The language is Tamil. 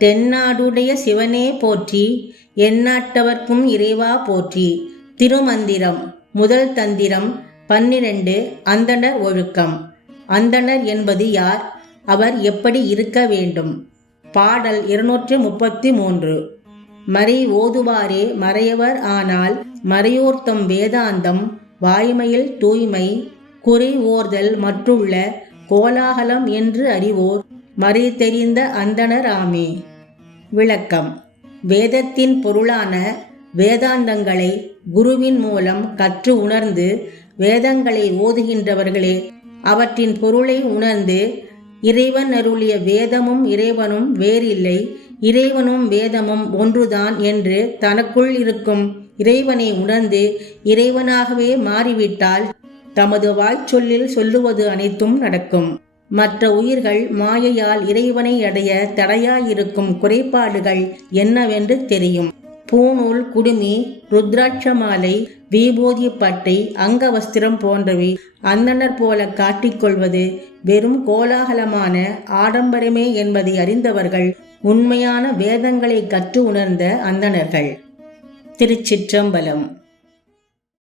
தென்னாடுடைய சிவனே போற்றி, எந்நாட்டவர்க்கும் இறைவா போற்றி. திருமந்திரம். முதல் தந்திரம் 12. அந்தணர் ஒழுக்கம். அந்தணர் என்பது யார்? அவர் எப்படி இருக்க வேண்டும்? பாடல் 233. மறை ஓதுவாரே மறையவர் ஆனால், மறையோர்த்தம் வேதாந்தம் வாய்மையில் தூய்மை, குறி ஓர்தல் மற்றுள்ள கோலாகலம் என்று அறிவோர் மறை தெரிந்த அந்தணர் ஆமே. விளக்கம். வேதத்தின் பொருளான வேதாந்தங்களை குருவின் மூலம் கற்று உணர்ந்து வேதங்களை ஓதுகின்றவர்களே அவற்றின் பொருளை உணர்ந்து, இறைவன் அருளிய வேதமும் இறைவனும் வேறில்லை, இறைவனும் வேதமும் ஒன்றுதான் என்று தனக்குள் இருக்கும் இறைவனை உணர்ந்து இறைவனாகவே மாறிவிட்டால் தமது வாய்ச்சொல்லில் சொல்லுவது அனைத்தும் நடக்கும். மற்ற உயிர்கள் மாயையால் இறைவனை அடைய தடையாயிருக்கும் குறைபாடுகள் என்னவென்று தெரியும். பூநூல், குடுமி, ருத்ராட்ச மாலை, விபூதி பட்டை, அங்கவஸ்திரம் போன்றவை அந்தணர் போல காட்டிக்கொள்வது வெறும் கோலாகலமான ஆடம்பரமே என்பதை அறிந்தவர்கள் உண்மையான வேதங்களை கற்று உணர்ந்த அந்தணர்கள். திருச்சிற்றம்பலம்.